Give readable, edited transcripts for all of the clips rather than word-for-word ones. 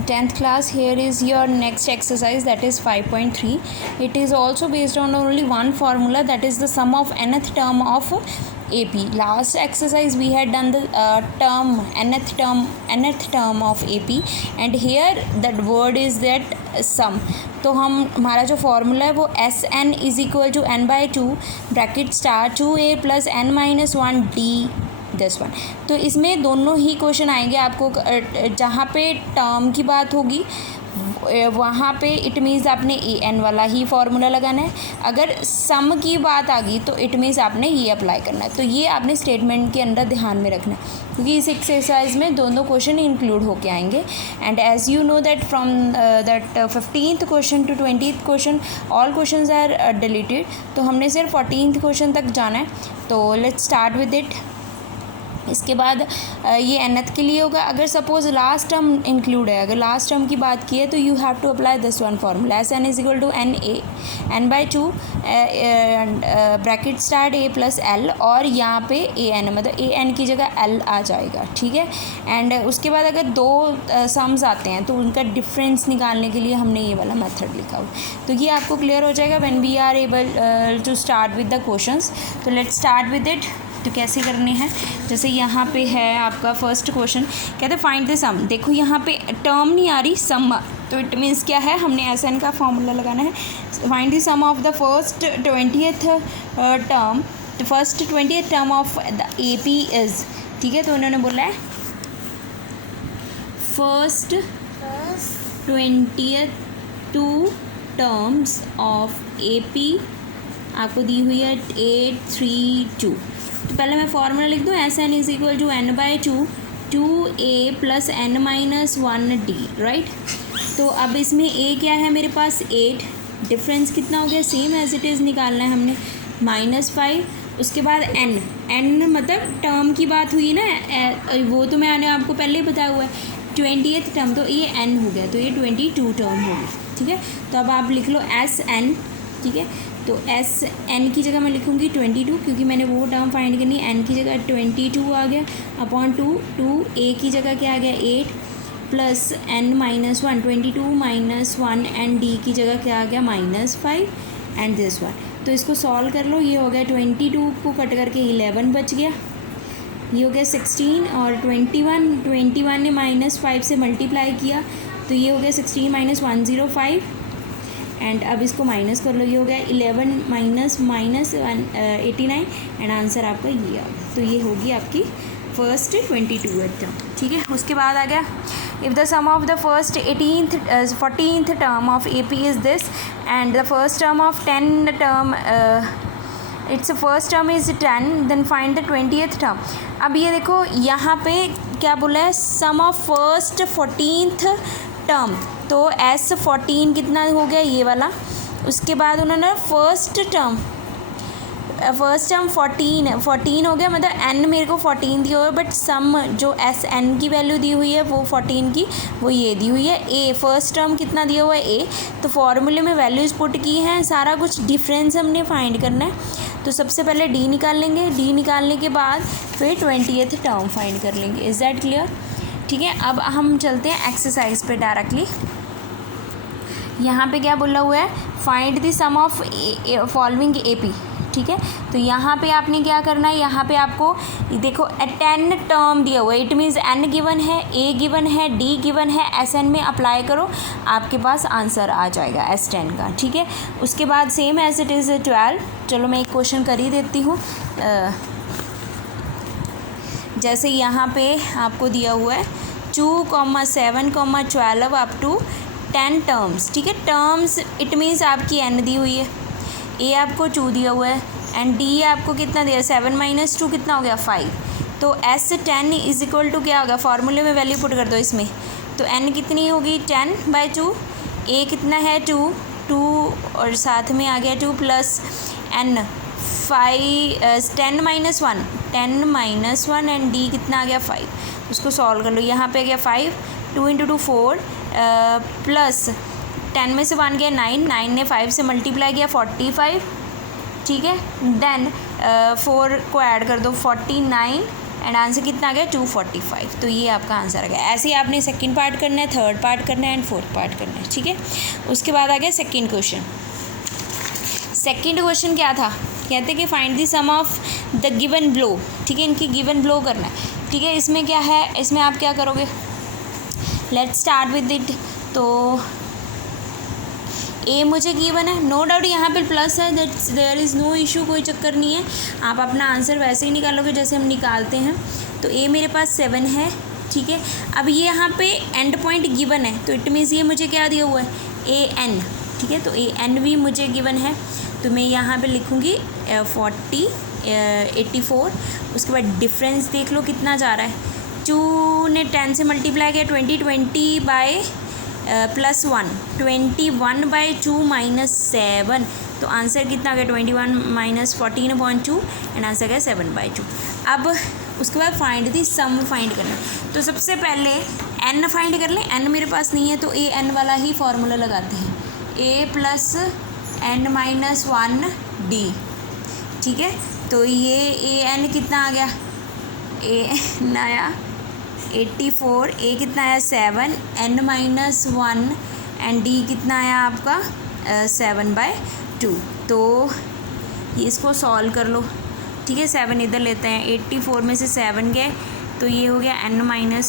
10th class. Here is your next exercise, that is 5.3. It is also based on only one formula, that is the sum of nth term of AP. Last exercise we had done the nth term of AP, and here that word is that sum. तो हमारा जो formula है वो S N is equal to N by two bracket star 2a plus n minus 1 d this one. तो इसमें दोनों ही question आएंगे आपको. जहाँ पे टर्म की बात होगी वहाँ पे इट मीन्स आपने ए एन वाला ही फार्मूला लगाना है. अगर सम की बात आ गई तो इट मीन्स आपने ये अप्लाई करना है. तो ये आपने स्टेटमेंट के अंदर ध्यान में रखना है, क्योंकि इस एक्सरसाइज में दोनों क्वेश्चन इंक्लूड होके आएंगे. And as you know that from that 15th question to 20th question all question are deleted. तो हमने सिर्फ 14th क्वेश्चन तक जाना है. तो लेट्स स्टार्ट विद इट. इसके बाद ये nth के लिए होगा. अगर सपोज लास्ट टर्म इंक्लूड है, अगर लास्ट टर्म की बात की है तो you have to apply this one formula S N is equal to N by two bracket start A plus L, और यहाँ पे ए एन मतलब ए एन की जगह एल आ जाएगा. ठीक है. एंड उसके बाद अगर दो सम्स आते हैं तो उनका डिफरेंस निकालने के लिए हमने ये वाला मेथड लिखा हुआ. तो ये आपको क्लियर हो जाएगा when we are able to start with the questions. तो लेट्स स्टार्ट विद इट. तो कैसे करने हैं, जैसे यहाँ पे है आपका फर्स्ट क्वेश्चन, कहते फाइंड द सम. देखो यहाँ पे टर्म नहीं आ रही, सम. तो इट मीन्स क्या है, हमने एस एन का फॉर्मूला लगाना है. Find the sum of the first 20th term. The first 20th term of the A P is. ठीक है. तो उन्होंने बोला है first 20th two terms of A P आपको दी हुई है 832. तो पहले मैं फार्मूला लिख दूँ S N is equal to N by two A plus N minus 1 D. Right. तो अब इसमें ए क्या है मेरे पास 8. डिफरेंस कितना हो गया, सेम एज इट इज़ निकालना है हमने, -5. उसके बाद एन मतलब टर्म की बात हुई ना, वो तो मैंने आपको पहले ही बताया हुआ है 20th टर्म. तो ये एन हो गया, तो ये 22 टर्म हो गई. ठीक है. तो अब आप लिख लो एस एन. ठीक है. तो एस एन की जगह मैं लिखूँगी 22, क्योंकि मैंने वो टर्म फाइंड करनी है. एन की जगह 22 आ गया अपॉन टू ए की जगह क्या आ गया 8 plus N minus 1 22 minus 1 and D की जगह क्या आ गया -5 एंड दिस वन. तो इसको सॉल्व कर लो. ये हो गया 22 को कट करके 11 बच गया. ये हो गया 16 और 21 ने -5 से मल्टीप्लाई किया तो ये हो गया 16 माइनस 105. एंड अब इसको माइनस कर लो. ये हो गया 11 माइनस 89 एंड आंसर आपका ये आ गया. तो ये होगी आपकी फर्स्ट 22th टर्म. ठीक है. उसके बाद आ गया if the sum of the first 14th term of A P is this and the first term of 10 term it's first term is 10 then find the 20th term. अब ये देखो यहाँ पे क्या बोला है, सम ऑफ फर्स्ट 14th टर्म. तो S14 कितना हो गया ये वाला. उसके बाद उन्होंने फर्स्ट टर्म 14 हो गया, मतलब n मेरे को 14 दिया हुआ है, बट सम जो एस एन की वैल्यू दी हुई है वो 14 की वो ये दी हुई है. ए फर्स्ट टर्म कितना दिया हुआ है ए. तो फॉर्मूले में वैल्यूज़ पुट की हैं, सारा कुछ डिफरेंस हमने फाइंड करना है. तो सबसे पहले डी निकाल लेंगे. डी निकालने के बाद फिर 20th टर्म फाइंड कर लेंगे. Is that clear. ठीक है. अब हम चलते हैं एक्सरसाइज पे डायरेक्टली. यहाँ पे क्या बोला हुआ है, find the sum of following A P. ठीक है. तो यहाँ पे आपने क्या करना है, यहाँ पे आपको देखो 10 टर्म दिया हुआ है. इट मीन्स एन गिवन है, ए गिवन है, डी गिवन है. एस एन में अप्लाई करो, आपके पास आंसर आ जाएगा S10 का. ठीक है. उसके बाद सेम एज इट इज़ 12. चलो मैं एक क्वेश्चन कर ही देती हूँ. जैसे यहाँ पे आपको दिया हुआ है 2, 7, 12 अप टू 10 टर्म्स. ठीक है. टर्म्स इट मीन्स आपकी एन दी हुई है, ए आपको 2 दिया हुआ है एंड डी आपको कितना दिया 7 माइनस 2 कितना हो गया 5. तो S10 इज इक्वल टू क्या होगा, फार्मूले में वैल्यू पुट कर दो इसमें. तो एन कितनी होगी 10/2. ए कितना है 2 और साथ में आ गया 2 plus N 10 minus 1 and D कितना आ गया 5. उसको सॉल्व कर लो. यहाँ पे आ गया 5 2 × 2 4 प्लस 10 में से 1 गया 9 ने 5 से मल्टीप्लाई किया 45. ठीक है. देन 4 को ऐड कर दो 49 एंड आंसर कितना आ गया 245। तो ये आपका आंसर आ गया। ऐसे ही आपने सेकंड पार्ट करना है, थर्ड पार्ट करना है एंड फोर्थ पार्ट करना है, ठीक है। उसके बाद आ गया सेकंड क्वेश्चन। सेकंड क्वेश्चन क्या था, कहते हैं कि find the sum of the given below, ठीक है, इनकी गिवन ब्लो करना है, ठीक है। इसमें क्या है, इसमें आप क्या करोगे, लेट्स स्टार्ट विद इट। तो ए मुझे गिवन है, नो डाउट यहाँ पे प्लस है, that's there is no issue, कोई चक्कर नहीं है, आप अपना आंसर वैसे ही निकालोगे जैसे हम निकालते हैं। तो ए मेरे पास 7 है, ठीक है। अब ये यहाँ पे एंड पॉइंट गिवन है, तो इट मीन्स ये मुझे क्या दिया हुआ है, ए एन, ठीक है। तो ए एन भी मुझे गिवन है, तो मैं यहाँ पे लिखूँगी 84। उसके बाद डिफरेंस देख लो कितना जा रहा है, 2 ने 10 से मल्टीप्लाई किया, 20 बाय +1, 21/2 -7, तो आंसर कितना आ गया 21 - 14/2 एंड आंसर गया 7/2। अब उसके बाद फाइंड दी सम फाइंड करना, तो सबसे पहले एन फाइंड कर लें। एन मेरे पास नहीं है, तो ए एन वाला ही फॉर्मूला लगाते हैं, a + n - 1 d, ठीक है। तो ये ए एन कितना आ गया, ए एन आया 84, ए कितना आया 7, n - 1 एंड डी कितना आया आपका 7/2। तो ये इसको सॉल्व कर लो, ठीक है। 7 इधर लेते हैं, 84 में से 7 गए, तो ये हो गया n - 1 ×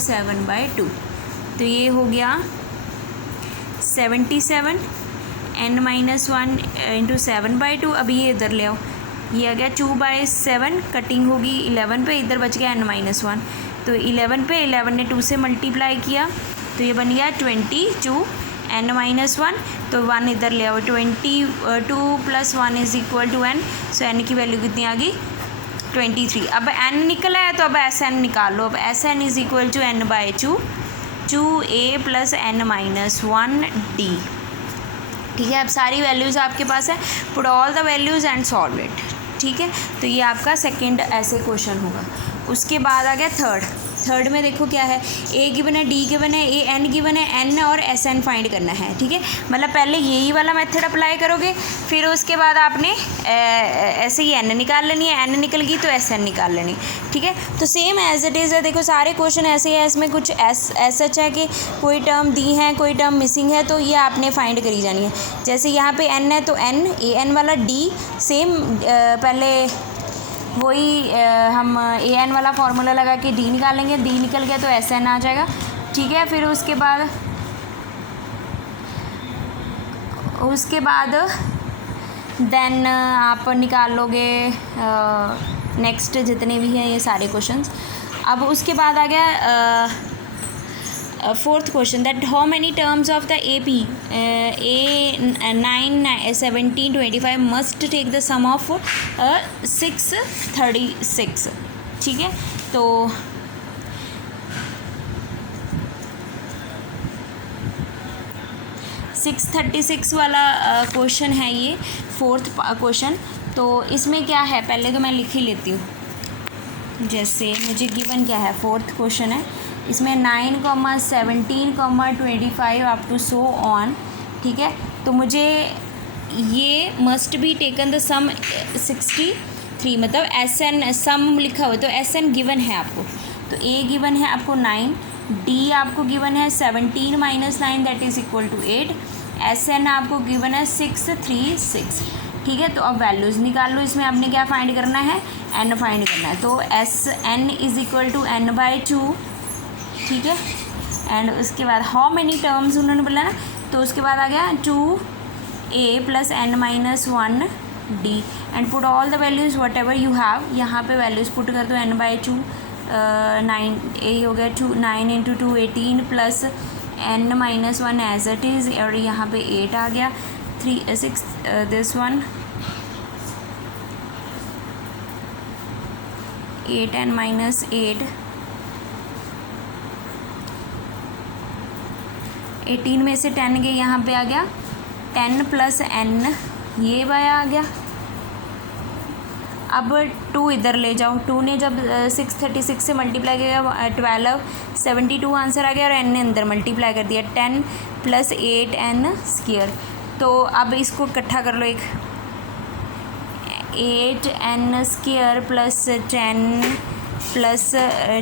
7/2, तो ये हो गया 77, n - 1 × 7/2। अब ये इधर ले आओ, ये आ गया 2/7, कटिंग होगी 11 पे, इधर बच गया n - 1, तो 11 पे 11 ने 2 से मल्टीप्लाई किया, तो ये बन गया 22, n - 1, तो 1 इधर ले आओ, 22 + 1 = n, सो n की वैल्यू कितनी आ गई 23। अब n निकला है, तो अब Sn निकाल लो। अब Sn = n/2, 2a + n - 1 d, ठीक है। अब सारी वैल्यूज़ आपके पास है, put all the values and solve it, ठीक है। तो ये आपका सेकंड ऐसे क्वेश्चन होगा। उसके बाद आ गया थर्ड में देखो क्या है, ए गिवन है, डी गिवन है, ए एन गिवन है, एन और एस एन फाइंड करना है, ठीक है। मतलब पहले यही वाला मेथड अप्लाई करोगे, फिर उसके बाद आपने ऐसे ही एन निकाल लेनी है, एन निकल गई तो एस एन निकाल लेनी, ठीक है। तो सेम एज इट इज़ है, देखो सारे क्वेश्चन ऐसे ही है, इसमें कुछ सच है कि कोई टर्म दी है, कोई टर्म मिसिंग है, तो ये आपने फाइंड करी जानी है। जैसे यहाँ पे एन है, तो एन, ए एन वाला, डी सेम, पहले वही हम ए एन वाला फार्मूला लगा के डी निकालेंगे, डी निकल गया तो एस एन आ जाएगा, ठीक है। फिर उसके बाद देन आप निकाल लोगे नेक्स्ट जितने भी हैं ये सारे क्वेश्चंस। अब उसके बाद आ गया fourth question, that how many terms of the A P a 9, 17, 25 must take the sum of 636, ठीक है। तो सिक्स 36 वाला क्वेश्चन है ये फोर्थ क्वेश्चन। तो इसमें क्या है, पहले तो मैं लिख ही लेती हूँ। जैसे मुझे गिवन क्या है, फोर्थ क्वेश्चन है, इसमें 9, 17, 25 अप टू सो ऑन, ठीक है। तो मुझे ये मस्ट बी टेकन द सम 63, मतलब एस एन सम लिखा हुआ है, तो एस एन गिवन है आपको। तो ए गिवन है आपको 9, डी आपको गिवन है 17 - 9 that is equal to 8, S N आपको गिवन है 636, ठीक है। तो अब वैल्यूज़ निकाल लो, इसमें आपने क्या फाइंड करना है, एन फाइंड करना है। तो S N is equal to n/2, ठीक है। एंड उसके बाद हाउ मेनी टर्म्स उन्होंने बोला ना, तो उसके बाद आ गया 2a + n - 1 d and put all the values what ever you have. यहाँ पे वैल्यूज़ पुट कर दो, n/2 9, ए हो गया 9 × 2 18 + n - 1 एज इट इज़, और यहाँ पे 8 आ गया, 3 6 दिस वन 8 and -8, 18 में से 10 गए, यहाँ पे आ गया 10 + n, ये वाया आ गया। अब 2 इधर ले जाओ, 2 ने जब 636 से मल्टीप्लाई किया 12 72 आंसर आ गया, और n ने अंदर मल्टीप्लाई कर दिया 10 + 8n²। तो अब इसको इकट्ठा कर लो, एक 8n² plus 10 plus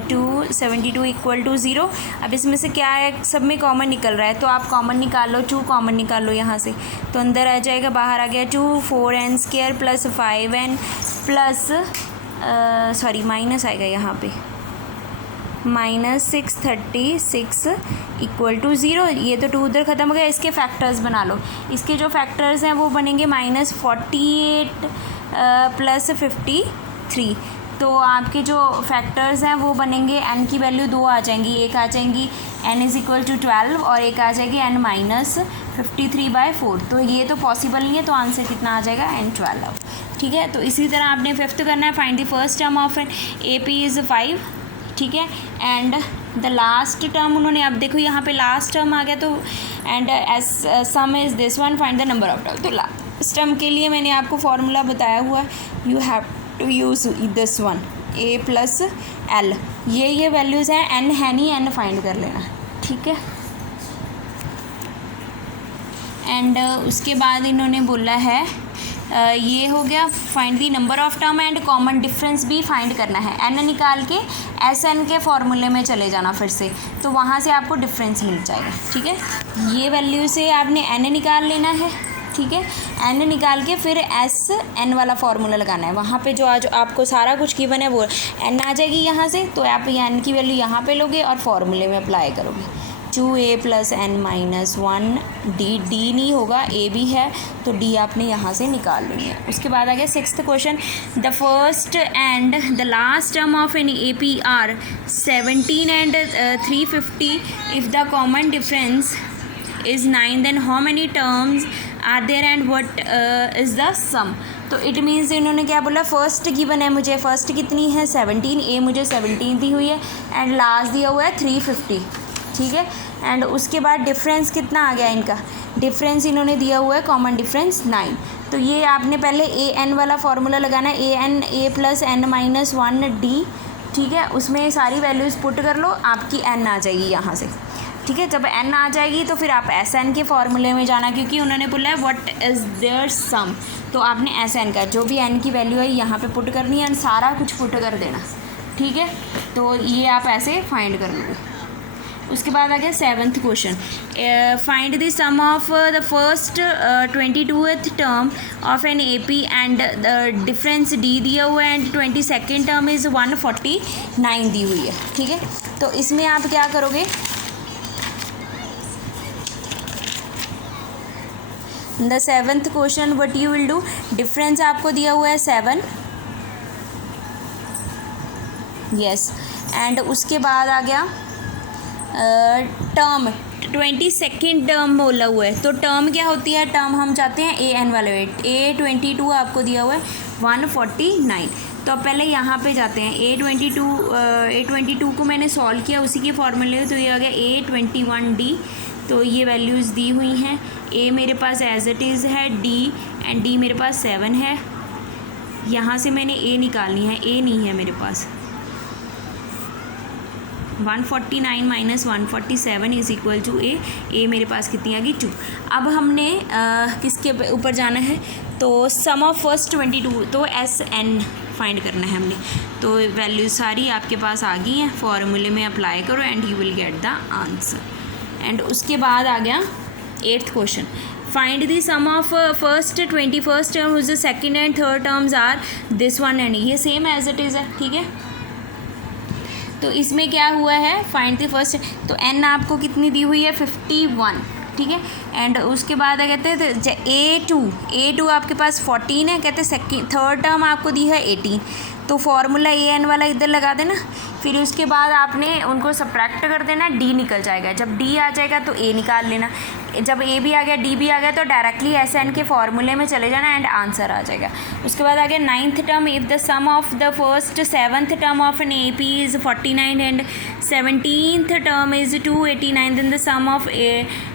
272 equal to 0। अब इसमें से क्या है, सब में कॉमन निकल रहा है, तो आप कॉमन निकाल लो, 2 कॉमन निकाल लो यहाँ से, तो अंदर आ जाएगा, बाहर आ गया 2, 4n² plus 5n plus sorry minus आएगा यहाँ पे, -636 इक्वल टू 0। ये तो 2 उधर ख़त्म हो गया। इसके फैक्टर्स बना लो, इसके जो फैक्टर्स हैं वो बनेंगे -48 प्लस 53। तो आपके जो फैक्टर्स हैं वो बनेंगे, n की वैल्यू 2 आ जाएंगी, एक आ जाएंगी n इज़ इक्वल टू 12 और एक आ जाएगी n माइनस 53/4। तो ये तो पॉसिबल नहीं है, तो आंसर कितना आ जाएगा n 12। ठीक है, तो इसी तरह आपने फिफ्थ करना है, find the first term of an AP is 5। ठीक है, एंड द लास्ट टर्म उन्होंने, अब देखो यहाँ पे लास्ट टर्म आ गया, तो and S sum is this one, find the number of term. तो लास्ट टर्म के लिए मैंने आपको फॉर्मूला बताया हुआ, you have to use this one, a plus l। ये वैल्यूज़ हैं, n है नहीं, n फाइंड कर लेना। ठीक है, एंड उसके बाद इन्होंने बोला है ये हो गया, find the number of term and common difference भी फाइंड करना है। n निकाल के SN के फॉर्मूले में चले जाना फिर से, तो वहाँ से आपको डिफरेंस मिल जाएगा। ठीक है, ये वैल्यू से आपने n निकाल लेना है। ठीक है, n निकाल के फिर SN वाला फार्मूला लगाना है, वहाँ पे जो आज आपको सारा कुछ गिवन है वो n आ जाएगी यहाँ से, तो आप n की वैल्यू यहाँ पे लोगे और फार्मूले में अप्लाई करोगे। 2a plus n minus 1 d नहीं होगा, a भी है, तो d आपने यहाँ से निकाल लेनी है। उसके बाद आ गया sixth question, the first and the last term of an AP are 17 and 350 if the common difference is 9, then how many terms are there and what is the sum. तो इट मीन्स इन्होंने क्या बोला, first given है मुझे, first कितनी है 17, a मुझे 17 दी हुई है, एंड लास्ट दिया हुआ है 350। ठीक है, एंड उसके बाद डिफरेंस कितना आ गया इनका, डिफरेंस इन्होंने दिया हुआ है कॉमन डिफरेंस 9। तो ये आपने पहले an वाला फार्मूला लगाना है, a plus n minus 1 d। ठीक है, उसमें सारी वैल्यूज़ पुट कर लो, आपकी n आ जाएगी यहाँ से। ठीक है, जब n आ जाएगी तो फिर आप SN के फॉर्मूले में जाना, क्योंकि उन्होंने बोला है व्हाट इज़ देयर सम, तो आपने SN का जो भी n की वैल्यू है यहाँ पे पुट करनी है, सारा कुछ पुट कर देना। ठीक है, तो ये आप ऐसे फाइंड कर लोगे। उसके बाद आ गया seventh question, find the sum of the first 22th term of an AP and the difference d दिया हुआ है, एंड 22nd टर्म इज़ 149 दी हुई है। ठीक है, तो इसमें आप क्या करोगे, the seventh question what you will do, difference आपको दिया हुआ है 7, यस, एंड उसके बाद आ गया टर्म 22nd टर्म बोला हुआ है, तो टर्म क्या होती है, टर्म हम चाहते हैं an वाले वेट, A22 आपको दिया हुआ है 149। तो अब पहले यहाँ पे जाते हैं, A22 को मैंने सॉल्व किया उसी के फॉर्मूले, तो ये आ गया A21d। तो ये वैल्यूज़ दी हुई हैं, a मेरे पास एज इट इज़ है, d एंड d मेरे पास 7 है, यहाँ से मैंने a निकालनी है, a नहीं है मेरे पास। 149 minus 147 is equal to a मेरे पास कितनी आ गई 2। अब हमने किसके ऊपर जाना है, तो सम ऑफ फर्स्ट 22, तो SN फाइंड करना है हमने। तो वैल्यू सारी आपके पास आ गई हैं, फॉर्मूले में अप्लाई करो and you will get the answer. And उसके बाद आ गया 8th question, find the sum of first 21st term whose the second and third terms are this one and, ये सेम एज इट इज़ है। ठीक है, तो इसमें क्या हुआ है, फाइंड द फर्स्ट, तो n आपको कितनी दी हुई है 51। ठीक है, एंड उसके बाद कहते हैं A2 आपके पास 14 है, कहते हैं थर्ड टर्म आपको दी है 18, तो फॉर्मूला an वाला इधर लगा देना, फिर उसके बाद आपने उनको सब्ट्रैक्ट कर देना, d निकल जाएगा, जब d आ जाएगा तो a निकाल लेना, जब a भी आ गया d भी आ गया तो डायरेक्टली SN के फॉर्मूले में चले जाना एंड आंसर आ जाएगा। उसके बाद आ गया 9th term, if the sum of the first 7th term of an AP is 49 and 17th term is 289, then the sum of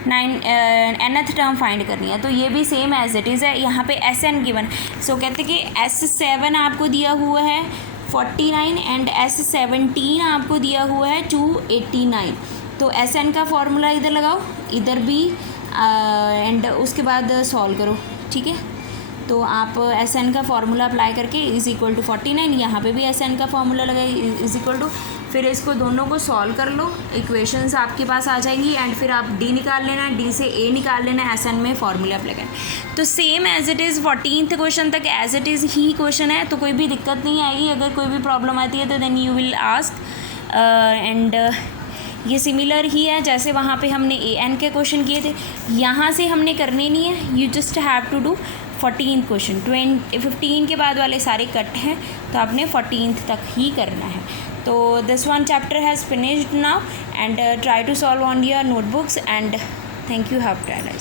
9th term find करनी है। तो ये भी सेम एज इट इज़ है, यहाँ पे SN गिवन, सो कहते हैं कि S7 आपको दिया हुआ है 49 एंड S17 आपको दिया हुआ है 289, तो SN का फॉर्मूला इधर लगाओ, इधर भी एंड उसके बाद सॉल्व करो। ठीक है, तो आप एस एन का फार्मूला अप्लाई करके इज़ इक्वल टू 49, यहाँ पे भी एस एन का फार्मूला लगाए इज़ इक्वल टू, फिर इसको दोनों को सॉल्व कर लो, इक्वेशंस आपके पास आ जाएंगी एंड फिर आप डी निकाल लेना, डी से ए निकाल लेना, एस एन में फार्मूला अप्लाई करना। तो same as it is 14th question तक एज इट इज़ ही क्वेश्चन है, तो कोई भी दिक्कत नहीं आएगी। अगर कोई भी प्रॉब्लम आती है तो then you will ask, and ये सिमिलर ही है जैसे वहाँ पे हमने ए एन के क्वेश्चन किए थे, यहाँ से हमने करने नहीं है, you just have to do 14th question. 15 के बाद वाले सारे कट हैं, तो आपने 14th तक ही करना है। तो this one chapter has finished now, and try to solve on your notebooks, and thank you, have try.